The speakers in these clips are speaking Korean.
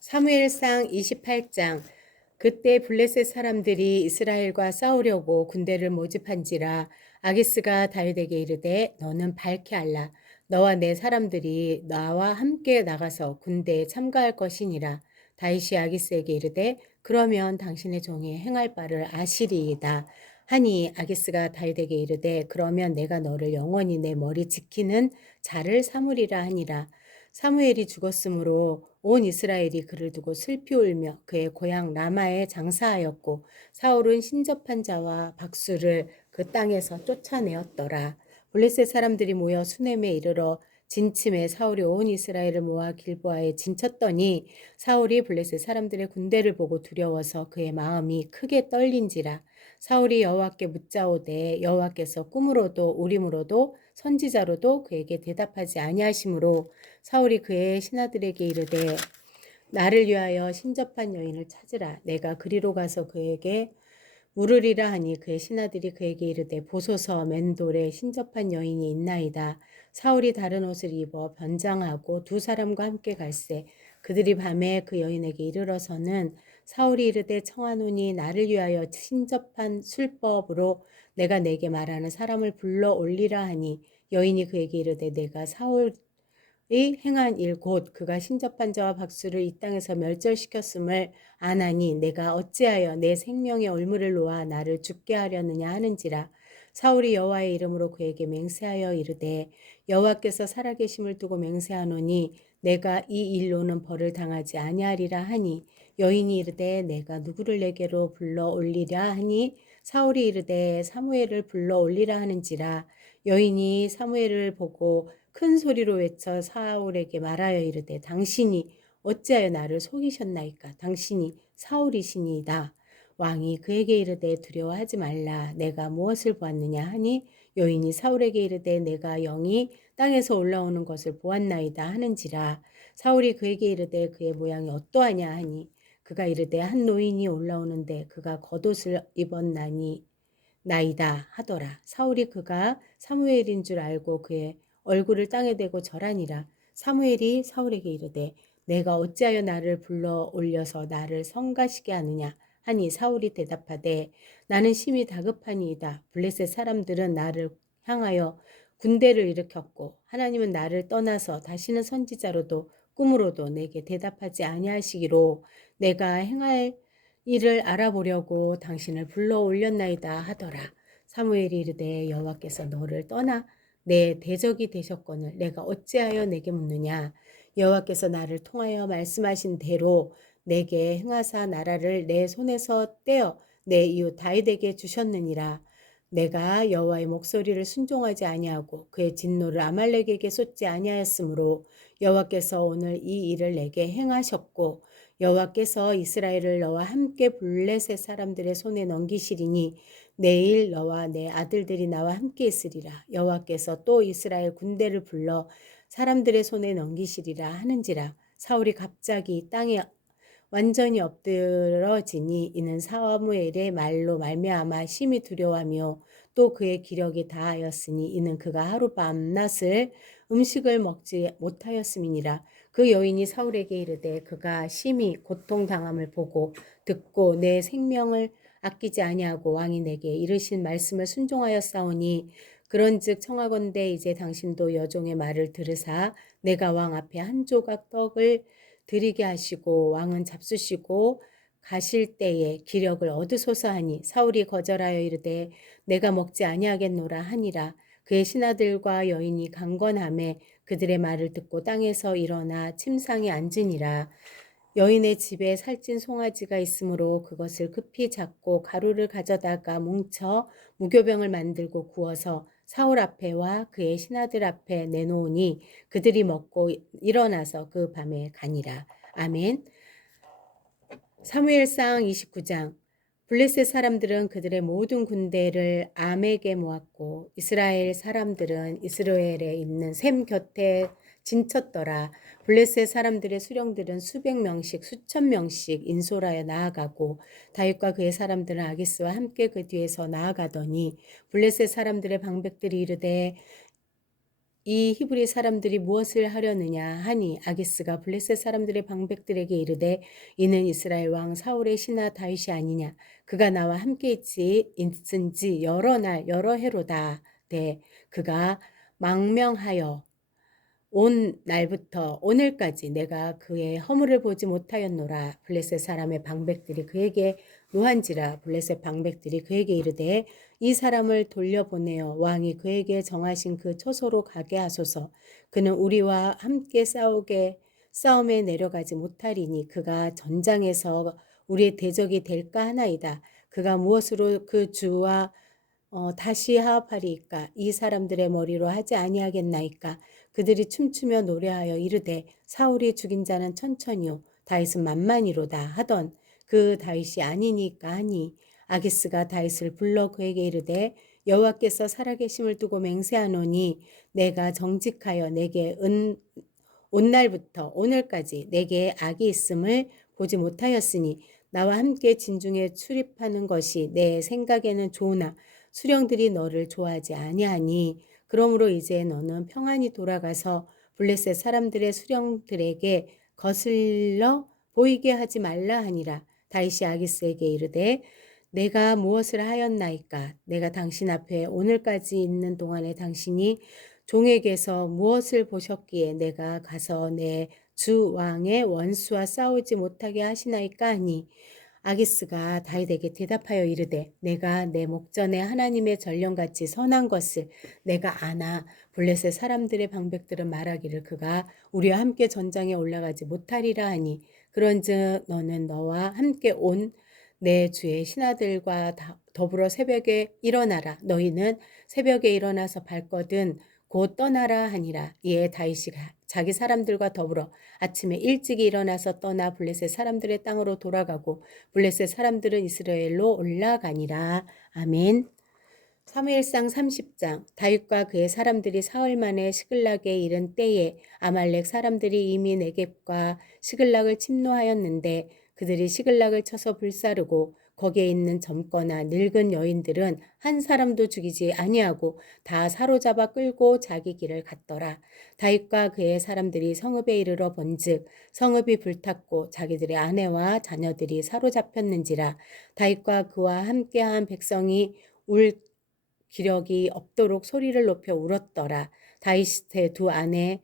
사무엘상 28장. 그때 블레셋 사람들이 이스라엘과 싸우려고 군대를 모집한지라. 아기스가 다윗에게 이르되 너는 밝게 알라. 너와 내 사람들이 나와 함께 나가서 군대에 참가할 것이니라. 다윗이 아기스에게 이르되 그러면 당신의 종이 행할 바를 아시리이다 하니, 아기스가 다윗에게 이르되 그러면 내가 너를 영원히 내 머리 지키는 자를 삼으리라 하니라. 사무엘이 죽었으므로 온 이스라엘이 그를 두고 슬피 울며 그의 고향 라마에 장사하였고, 사울은 신접한 자와 박수를 그 땅에서 쫓아내었더라. 블레셋 사람들이 모여 수넴에 이르러 진침에 사울이 온 이스라엘을 모아 길보아에 진쳤더니, 사울이 블레셋 사람들의 군대를 보고 두려워서 그의 마음이 크게 떨린지라. 사울이 여호와께 묻자오되 여호와께서 꿈으로도 우림으로도 선지자로도 그에게 대답하지 아니하시므로, 사울이 그의 신하들에게 이르되 나를 위하여 신접한 여인을 찾으라. 내가 그리로 가서 그에게 물으리라 하니, 그의 신하들이 그에게 이르되 보소서, 맨돌에 신접한 여인이 있나이다. 사울이 다른 옷을 입어 변장하고 두 사람과 함께 갈새 그들이 밤에 그 여인에게 이르러서는, 사울이 이르되 청하노니 나를 위하여 신접한 술법으로 내가 내게 말하는 사람을 불러 올리라 하니, 여인이 그에게 이르되 내가 사울이 행한 일 곧 그가 신접한 자와 박수를 이 땅에서 멸절시켰음을 아나니 내가 어찌하여 내 생명의 올무를 놓아 나를 죽게 하려느냐 하는지라. 사울이 여호와의 이름으로 그에게 맹세하여 이르되 여호와께서 살아계심을 두고 맹세하노니 내가 이 일로는 벌을 당하지 아니하리라 하니, 여인이 이르되 내가 누구를 내게로 불러 올리랴 하니, 사울이 이르되 사무엘을 불러 올리라 하는지라. 여인이 사무엘을 보고 큰 소리로 외쳐 사울에게 말하여 이르되 당신이 어찌하여 나를 속이셨나이까? 당신이 사울이시니이다. 왕이 그에게 이르되 두려워하지 말라. 내가 무엇을 보았느냐 하니, 여인이 사울에게 이르되 내가 영이 땅에서 올라오는 것을 보았나이다 하는지라. 사울이 그에게 이르되 그의 모양이 어떠하냐 하니, 그가 이르되 한 노인이 올라오는데 그가 겉옷을 입었나니 나이다 하더라. 사울이 그가 사무엘인 줄 알고 그의 얼굴을 땅에 대고 절하니라. 사무엘이 사울에게 이르되 내가 어찌하여 나를 불러 올려서 나를 성가시게 하느냐 하니, 사울이 대답하되 나는 심히 다급하니이다. 블레셋 사람들은 나를 향하여 군대를 일으켰고 하나님은 나를 떠나서 다시는 선지자로도 꿈으로도 내게 대답하지 아니하시기로 내가 행할 이를 알아보려고 당신을 불러 올렸나이다 하더라. 사무엘이 이르되 여호와께서 너를 떠나 내 대적이 되셨거늘 내가 어찌하여 내게 묻느냐? 여호와께서 나를 통하여 말씀하신 대로 내게 행하사 나라를 내 손에서 떼어 내 이웃 다윗에게 주셨느니라. 내가 여호와의 목소리를 순종하지 아니하고 그의 진노를 아말렉에게 쏟지 아니하였으므로 여호와께서 오늘 이 일을 내게 행하셨고, 여호와께서 이스라엘을 너와 함께 블레셋 사람들의 손에 넘기시리니 내일 너와 내 아들들이 나와 함께 있으리라. 여호와께서 또 이스라엘 군대를 불러 사람들의 손에 넘기시리라 하는지라. 사울이 갑자기 땅에 완전히 엎드러지니, 이는 사무엘의 말로 말미암아 심히 두려워하며 또 그의 기력이 다하였으니, 이는 그가 하룻밤 낮을 음식을 먹지 못하였음이니라. 그 여인이 사울에게 이르되 그가 심히 고통당함을 보고 듣고 내 생명을 아끼지 아니하고 왕이 내게 이르신 말씀을 순종하였사오니, 그런즉 청하건대 이제 당신도 여종의 말을 들으사 내가 왕 앞에 한 조각 떡을 드리게 하시고 왕은 잡수시고 가실 때에 기력을 얻으소서 하니, 사울이 거절하여 이르되 내가 먹지 아니하겠노라 하니라. 그의 신하들과 여인이 강건함에 그들의 말을 듣고 땅에서 일어나 침상에 앉으니라. 여인의 집에 살찐 송아지가 있으므로 그것을 급히 잡고 가루를 가져다가 뭉쳐 무교병을 만들고 구워서 사울 앞에와 그의 신하들 앞에 내놓으니 그들이 먹고 일어나서 그 밤에 가니라. 아멘. 사무엘상 29장. 블레셋 사람들은 그들의 모든 군대를 암에게 모았고 이스라엘 사람들은 이스라엘에 있는 셈 곁에 진쳤더라. 블레셋 사람들의 수령들은 수백 명씩 수천 명씩 인솔하여 나아가고 다윗과 그의 사람들은 아기스와 함께 그 뒤에서 나아가더니, 블레셋 사람들의 방백들이 이르되 이 히브리 사람들이 무엇을 하려느냐 하니 아기스가 블레셋 사람들의 방백들에게 이르되 이는 이스라엘 왕 사울의 신하 다윗이 아니냐 그가 나와 함께 있은지 여러 날 여러 해로다 되 그가 망명하여 온 날부터 오늘까지 내가 그의 허물을 보지 못하였노라. 블레셋 사람의 방백들이 그에게 노한지라. 블레셋 방백들이 그에게 이르되 이 사람을 돌려보내어 왕이 그에게 정하신 그 처소로 가게 하소서. 그는 우리와 함께 싸움에 내려가지 못하리니 그가 전장에서 우리의 대적이 될까 하나이다. 그가 무엇으로 그 주와 다시 하합하리이까 이 사람들의 머리로 하지 아니하겠나이까 그들이 춤추며 노래하여 이르되 사울이 죽인 자는 천천히요 다윗은 만만이로다 하던 그 다윗이 아니니까 하니 아기스가 다윗을 불러 그에게 이르되 여호와께서 살아계심을 두고 맹세하노니 내가 정직하여 내게 온 날부터 오늘까지 내게 악이 있음을 보지 못하였으니 나와 함께 진중에 출입하는 것이 내 생각에는 좋으나 수령들이 너를 좋아하지 아니하니 그러므로 이제 너는 평안히 돌아가서 블레셋 사람들의 수령들에게 거슬러 보이게 하지 말라 하니라. 다윗이 아기스에게 이르되 내가 무엇을 하였나이까 내가 당신 앞에 오늘까지 있는 동안에 당신이 종에게서 무엇을 보셨기에 내가 가서 내 주 왕의 원수와 싸우지 못하게 하시나이까 하니 아기스가 다윗에게 대답하여 이르되 내가 내 목전에 하나님의 전령같이 선한 것을 내가 아나 블레셋 사람들의 방백들은 말하기를 그가 우리와 함께 전장에 올라가지 못하리라 하니 그런즉 너는 너와 함께 온 내 주의 신하들과 더불어 새벽에 일어나라 너희는 새벽에 일어나서 발거든 곧 떠나라 하니라. 이에 다윗이 자기 사람들과 더불어 아침에 일찍 일어나서 떠나 블레셋 사람들의 땅으로 돌아가고 블레셋 사람들은 이스라엘로 올라가니라. 아멘. 사무엘상 30장 다윗과 그의 사람들이 사흘 만에 시글락에 이른 때에 아말렉 사람들이 이미 네겝과 시글락을 침노하였는데 그들이 시글락을 쳐서 불사르고 거기에 있는 젊거나 늙은 여인들은 한 사람도 죽이지 아니하고 다 사로잡아 끌고 자기 길을 갔더라. 다윗과 그의 사람들이 성읍에 이르러 본즉 성읍이 불탔고 자기들의 아내와 자녀들이 사로잡혔는지라. 다윗과 그와 함께한 백성이 울 기력이 없도록 소리를 높여 울었더라. 다윗의 두 아내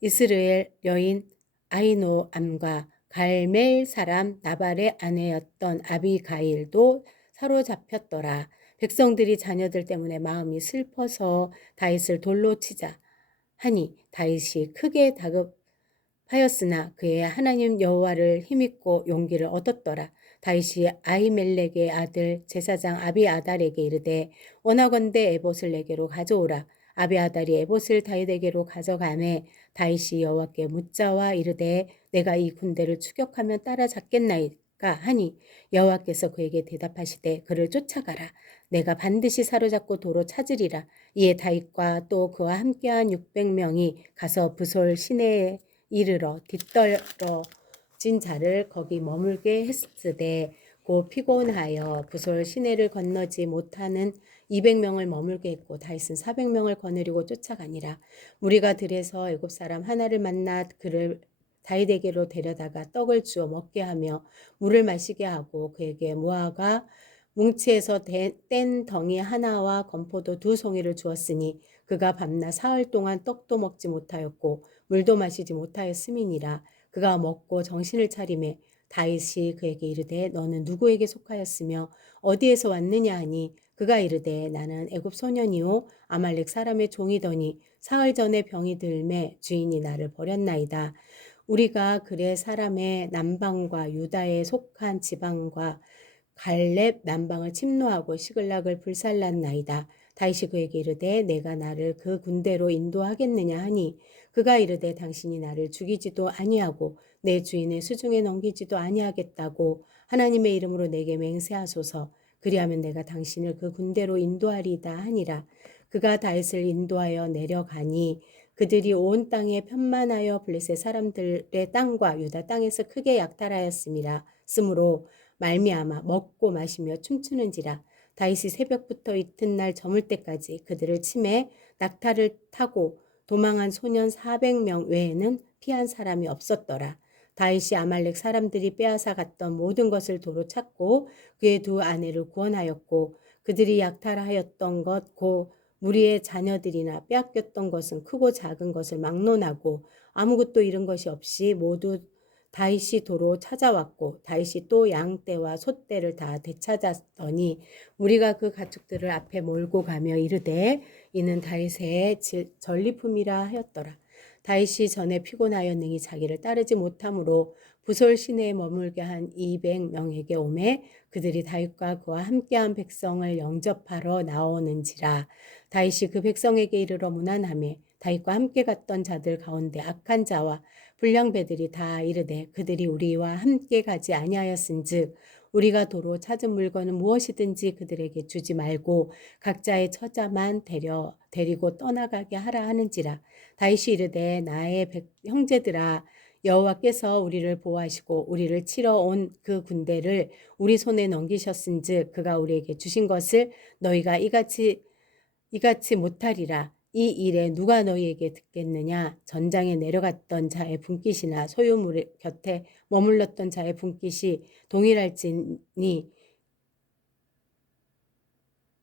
이스라엘 여인 아히노암과 갈멜 사람 나발의 아내였던 아비가일도 사로잡혔더라. 백성들이 자녀들 때문에 마음이 슬퍼서 다윗을 돌로 치자 하니 다윗이 크게 다급하였으나 그의 하나님 여호와를 힘입고 용기를 얻었더라. 다윗이 아히멜렉의 아들 제사장 아비아달에게 이르되 원하건대 에봇을 내게로 가져오라. 아비아달이 에봇을 다윗에게로 가져가매 다윗이 여호와께 묻자와 이르되 내가 이 군대를 추격하면 따라잡겠나이까 하니 여호와께서 그에게 대답하시되 그를 쫓아가라. 내가 반드시 사로잡고 도로 찾으리라. 이에 다윗과 또 그와 함께한 600명이 가서 부솔 시내에 이르러 뒤떨어진 자를 거기 머물게 했으되 곧 피곤하여 부솔 시내를 건너지 못하는 200명을 머물게 했고 다윗은 400명을 거느리고 쫓아가니라. 무리가 들에서 애굽 사람 하나를 만나 그를 다윗에게로 데려다가 떡을 주어 먹게 하며 물을 마시게 하고 그에게 무화과 뭉치에서 뗀 덩이 하나와 건포도 2송이를 주었으니 그가 밤낮 사흘 동안 떡도 먹지 못하였고 물도 마시지 못하였음이니라. 그가 먹고 정신을 차리매 다윗이 그에게 이르되 너는 누구에게 속하였으며 어디에서 왔느냐 하니 그가 이르되 나는 애굽 소년이요 아말렉 사람의 종이더니 사흘 전에 병이 들매 주인이 나를 버렸나이다. 우리가 그레 사람의 남방과 유다에 속한 지방과 갈렙 남방을 침노하고 시글락을 불살랐나이다. 다윗이 그에게 이르되 내가 나를 그 군대로 인도하겠느냐 하니 그가 이르되 당신이 나를 죽이지도 아니하고 내 주인의 수중에 넘기지도 아니하겠다고 하나님의 이름으로 내게 맹세하소서. 그리하면 내가 당신을 그 군대로 인도하리이다 하니라. 그가 다윗을 인도하여 내려가니 그들이 온 땅에 편만하여 블레셋 사람들의 땅과 유다 땅에서 크게 약탈하였음이라. 쓰므로 말미암아 먹고 마시며 춤추는지라. 다윗이 새벽부터 이튿날 저물 때까지 그들을 치매 낙타를 타고 도망한 소년 400명 외에는 피한 사람이 없었더라. 다윗이 아말렉 사람들이 빼앗아 갔던 모든 것을 도로 찾고 그의 두 아내를 구원하였고 그들이 약탈하였던 것 곧 무리의 자녀들이나 빼앗겼던 것은 크고 작은 것을 막론하고 아무것도 잃은 것이 없이 모두 다윗이 도로 찾아왔고 다윗이 또 양떼와 소떼를 다 되찾았더니 우리가 그 가축들을 앞에 몰고 가며 이르되 이는 다윗의 전리품이라 하였더라. 다윗이 전에 피곤하여 능히 자기를 따르지 못하므로 부솔 시내에 머물게 한 200명에게 오매 그들이 다윗과 그와 함께한 백성을 영접하러 나오는지라. 다윗이 그 백성에게 이르러 문안하매 다윗과 함께 갔던 자들 가운데 악한 자와 불량배들이 다 이르되 그들이 우리와 함께 가지 아니하였은즉 우리가 도로 찾은 물건은 무엇이든지 그들에게 주지 말고 각자의 처자만 데리고 떠나가게 하라 하는지라. 다윗이 이르되 나의 형제들아 여호와께서 우리를 보호하시고 우리를 치러 온 그 군대를 우리 손에 넘기셨은즉 그가 우리에게 주신 것을 너희가 이같이 못하리라. 이 일에 누가 너희에게 듣겠느냐? 전장에 내려갔던 자의 분깃이나 소유물 곁에 머물렀던 자의 분깃이 동일할지니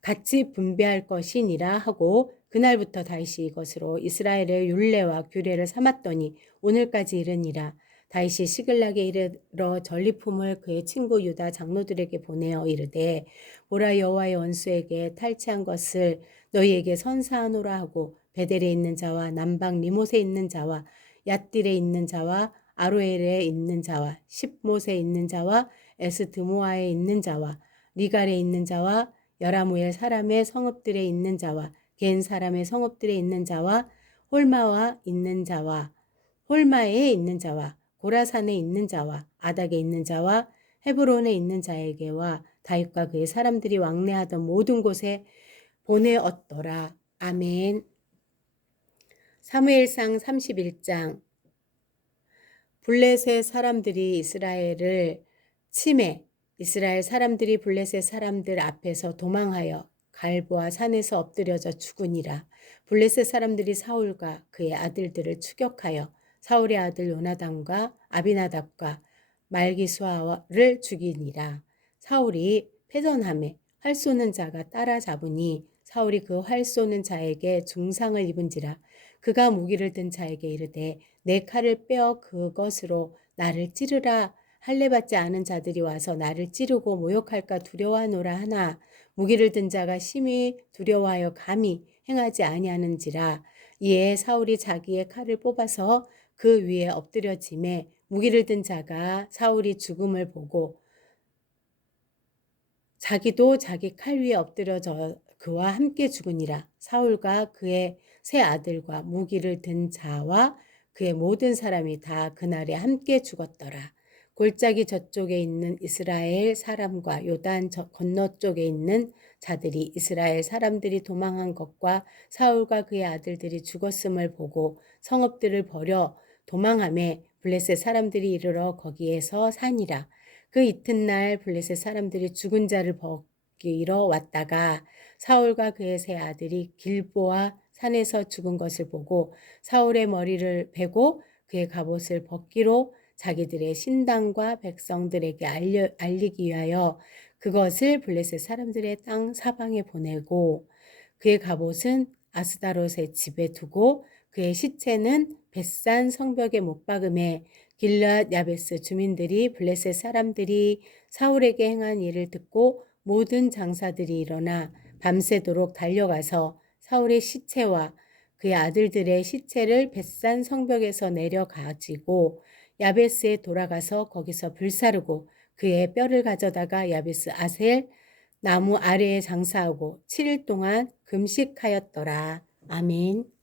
같이 분배할 것이니라 하고 그날부터 다윗이 이것으로 이스라엘의 율례와 규례를 삼았더니 오늘까지 이르니라. 다윗이 시글락에 이르러 전리품을 그의 친구 유다 장로들에게 보내어 이르되 보라 여호와의 원수에게 탈취한 것을 너희에게 선사하노라 하고 베델에 있는 자와 남방 리못에 있는 자와 얏딜에 있는 자와 아로엘에 있는 자와 십못에 있는 자와 에스드모아에 있는 자와 리갈에 있는 자와 여라무엘 사람의 성읍들에 있는 자와 겐 사람의 성읍들에 있는 자와 홀마와 있는 자와 홀마에 있는 자와 고라산에 있는 자와 아닥에 있는 자와 헤브론에 있는 자에게와 다윗과 그의 사람들이 왕래하던 모든 곳에 보내었더라. 아멘. 사무엘상 31장. 블레셋 사람들이 이스라엘을 침해 이스라엘 사람들이 블레셋 사람들 앞에서 도망하여 갈보아 산에서 엎드려져 죽으니라. 블레셋 사람들이 사울과 그의 아들들을 추격하여 사울의 아들 요나단과 아비나답과 말기수아를 죽이니라. 사울이 패전함에 활 쏘는 자가 따라잡으니 사울이 그 활 쏘는 자에게 중상을 입은지라. 그가 무기를 든 자에게 이르되 내 칼을 빼어 그것으로 나를 찌르라. 할례 받지 않은 자들이 와서 나를 찌르고 모욕할까 두려워하노라 하나 무기를 든 자가 심히 두려워하여 감히 행하지 아니하는지라. 이에 사울이 자기의 칼을 뽑아서 그 위에 엎드려짐에 무기를 든 자가 사울이 죽음을 보고 자기도 자기 칼 위에 엎드려져 그와 함께 죽으니라. 사울과 그의 세 아들과 무기를 든 자와 그의 모든 사람이 다 그날에 함께 죽었더라. 골짜기 저쪽에 있는 이스라엘 사람과 요단 건너쪽에 있는 자들이 이스라엘 사람들이 도망한 것과 사울과 그의 아들들이 죽었음을 보고 성읍들을 버려 도망하매 블레셋 사람들이 이르러 거기에서 사니라. 그 이튿날 블레셋 사람들이 죽은 자를 벗기러 왔다가 사울과 그의 세 아들이 길보아 산에서 죽은 것을 보고 사울의 머리를 베고 그의 갑옷을 벗기로 자기들의 신당과 백성들에게 알리기 위하여 그것을 블레셋 사람들의 땅 사방에 보내고 그의 갑옷은 아스다롯의 집에 두고 그의 시체는 벳산 성벽에 못 박음에 길앗 야베스 주민들이 블레셋 사람들이 사울에게 행한 일을 듣고 모든 장사들이 일어나 밤새도록 달려가서 사울의 시체와 그의 아들들의 시체를 벳산 성벽에서 내려가지고 야베스에 돌아가서 거기서 불사르고 그의 뼈를 가져다가 야베스 아셀 나무 아래에 장사하고 7일 동안 금식하였더라. 아멘.